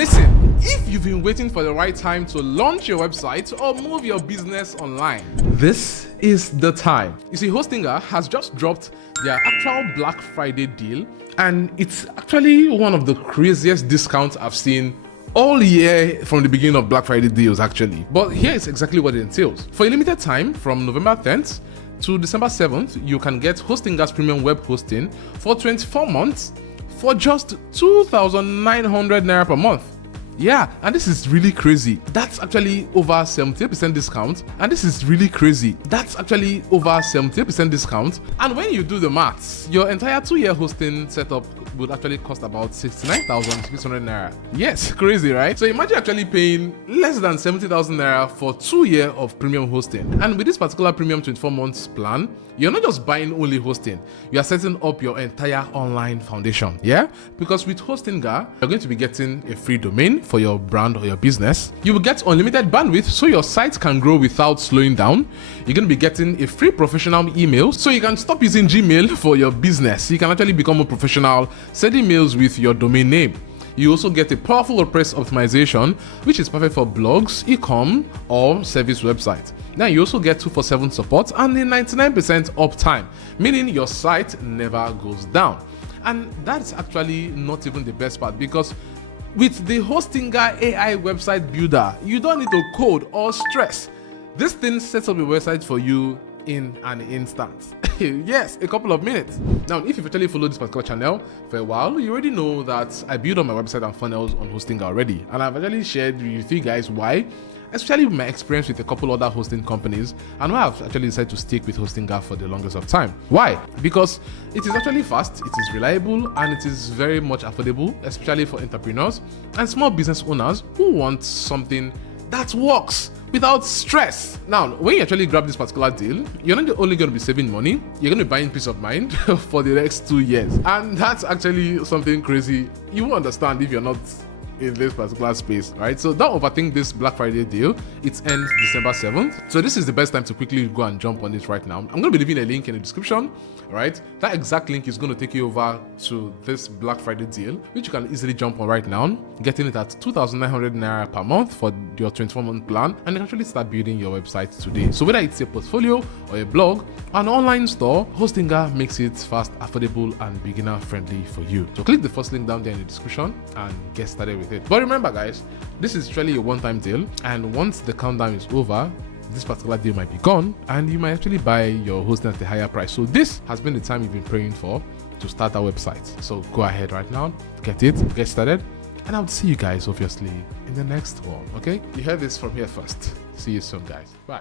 Listen, if you've been waiting for the right time to launch your website or move your business online, this is the time. You see, Hostinger has just dropped their actual Black Friday deal, and it's actually one of the craziest discounts I've seen all year from the beginning of Black Friday deals actually. But here is exactly what it entails. For a limited time, from November 10th to December 7th, you can get Hostinger's premium web hosting for 24 months for just 2,900 Naira per month. Yeah, and this is really crazy. That's actually over 70% discount. And this is really crazy. That's actually over 70% discount. And when you do the maths, your entire 2-year hosting setup would actually cost about 69,600 Naira. Yes, crazy, right? So imagine actually paying less than 70,000 Naira for 2 years of premium hosting. And with this particular premium 24 months plan, you're not just buying only hosting, you are setting up your entire online foundation. Yeah, because with Hostinger, you're going to be getting a free domain for your brand or your business. You will get unlimited bandwidth so your site can grow without slowing down. You're going to be getting a free professional email so you can stop using Gmail for your business. You can actually become a professional, send emails with your domain name. You also get a powerful WordPress optimization, which is perfect for blogs, e-com, or service websites. Now you also get 247 support and a 99% uptime, meaning your site never goes down. And that's actually not even the best part, because with the Hostinger AI website builder, you don't need to code or stress. This thing sets up a website for you in an instant. Yes, a couple of minutes. Now, if you've actually followed this particular channel for a while, you already know that I build on my website and funnels on Hostinger already. And I've actually shared with you guys why, especially with my experience with a couple other hosting companies, and why I've actually decided to stick with Hostinger for the longest of time. Why? Because it is actually fast, it is reliable, and it is very much affordable, especially for entrepreneurs and small business owners who want something that works without stress. Now, when you actually grab this particular deal, you're not only going to be saving money, you're going to be buying peace of mind for the next 2 years. And that's actually something crazy you won't understand if you're not in this particular space, right? So don't overthink this Black Friday deal. It ends December 7th. So this is the best time to quickly go and jump on this right now. I'm going to be leaving a link in the description, right? That exact link is going to take you over to this Black Friday deal, which you can easily jump on right now, getting it at 2,900 Naira per month for your 24-month plan, and you can actually start building your website today. So whether it's a portfolio or a blog, an online store, Hostinger makes it fast, affordable, and beginner friendly for you. So click the first link down there in the description and get started with it. But remember guys, this is really a one-time deal, and once the countdown is over, this particular deal might be gone and you might actually buy your hosting at a higher price. So this has been the time you've been praying for to start our website. So go ahead right now, get it, get started, and I'll see you guys obviously in the next one. Okay, you heard this from here first. See you soon guys. Bye.